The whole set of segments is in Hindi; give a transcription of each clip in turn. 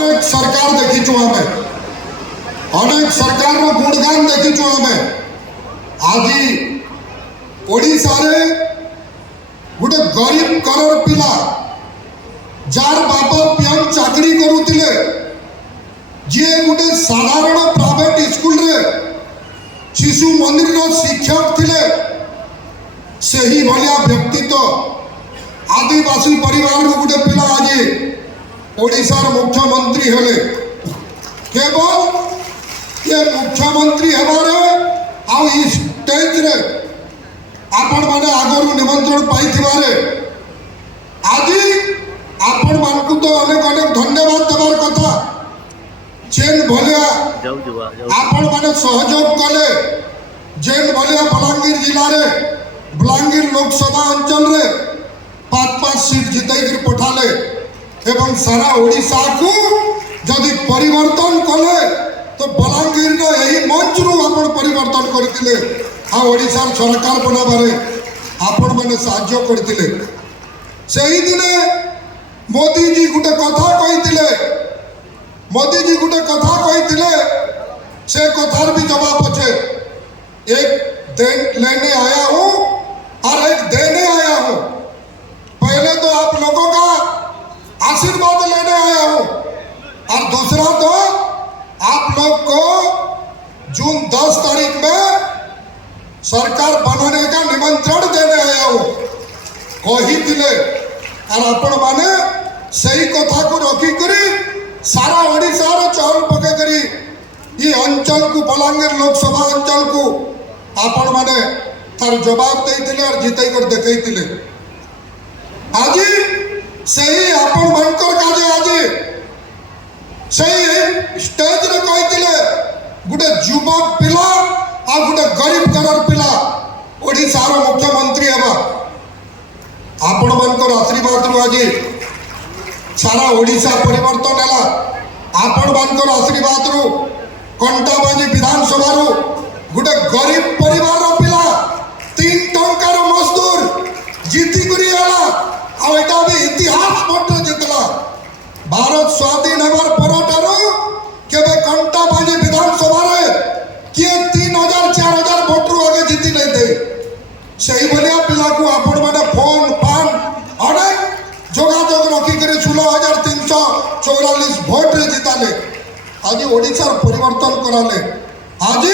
अनेक सरकार देखीचु आमे अनेक सरकार रो गुणगान देखीचु आमे आज ओडिशा रे गोटे गरीब करोड़ पिला जार बाप पियन चाकरी करुतिले जे गोटे साधारण प्राइवेट स्कूल रे शिशु मंदिर रो शिक्षक थिले सही भलिया व्यक्तित्व आदिवासी परिवार रो गोटे पिला आज ओडिशार मुख्यमंत्री हेले केवल ये मुख्यमंत्री हेबारे आ स्टेज रे आपण माने आगरु निमंत्रण पाइथिबारे आज आपण मानकु तो अनेक अनेक धन्यवाद देवार कथा जेन भलिया आपण माने सहयोग कले जेन भलिया बलांगीर जिला रे बलांगीर लोकसभा अंचल रे 5-5 सीट जितैक पठाले एवं सारा ओडिशा को जदि परिवर्तन कले तो बलांगीर रे एही मंच रु आपण परिवर्तन करथिले आ ओडिशा सरकार बनाबारे आपण माने साहाय्य करथिले सही दिने मोदी जी गुटे कथा कहिथिले मोदी जी गुटे कथा कहिथिले से कथार भी जवाब अच्छे एक लेने आया हूं और एक देने आया हूं पहले तो आप लोगों का आशीर्वाद लेने आया हूं और दूसरा तो आप लोग को जून 10 तारीख में सरकार बनाने का निमंत्रण देने आया हूं कही दिले और आपण माने सही कथा को रखी करी सारा ओडिशा रे चहल पके करी ये अंचल को बलांगीर लोकसभा अंचल को आपण माने तार जवाब देइतिले और जितै कर देखैतिले आज सही आपण मनकर काजे आज सही स्टेज रे कहितिले गुटे युवक पिला आ गुटे गरीब करोड़ पिला ओडिशा रो मुख्यमंत्री हेबा आपण मनकर आशीर्वाद रु आज सारा ओडिशा परिवर्तन हैला आपण मनकर आशीर्वाद रु कंटाबाजी विधानसभा रु गुटे गरीब परिवार रो पिला 3 टंकार मजदूर जीती करी हैला आ एटा भी इतिहास मोट जितला भारत स्वाधीन होबार परठारो केबे कंटाबाजी विधानसभा रे किए 3000-4000 वोट रु आगे जीती नहीं दे सही भलिया पिला को आपण माने फोन पान अनेक जोगाजोग रखी करे 16,344 वोट रे जिताले आज ओडिशा परिवर्तन कराले आज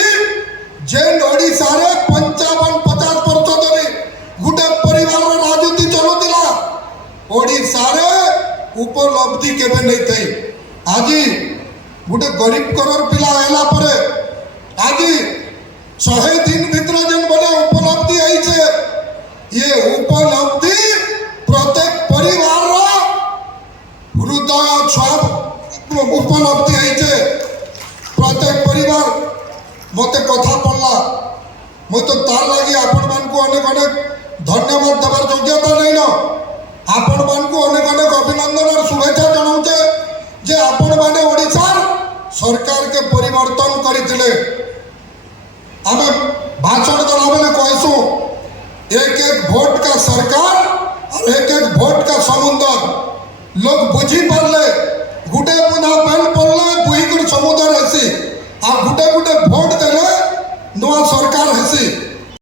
जेन ओडिशा रे 55-50% रे गुटे परिवार रो राजनीति चलुतिला ओडिशा रे उपलब्धि केबे नहीं थई आज गुटे गरीब करोड़ पिला आला परे आज 100 दिन भीतर जेन बोले उपलब्धि आई छे ये उपलब्धि प्रत्येक परिवार रो हृदय छाप उपलब्धि आई छे प्रत्येक परिवार मते कथा पड़ला मु तो तार लगी आपण मान को अनेक अनेक धन्यवाद देवार योग्यता नहीं न आपण मान को अनेक अनेक अभिनंदन और शुभेच्छा जनाउचे जे आपण माने ओडिशा सरकार के परिवर्तन करिथिले हमें भाषण देला बेले कहसु एक वोट का सरकार और एक वोट का समुद्र लोग बुझी पारले गुटे बुना पेन पड़ले बुही कर समुद्र ऐसी आ गुटे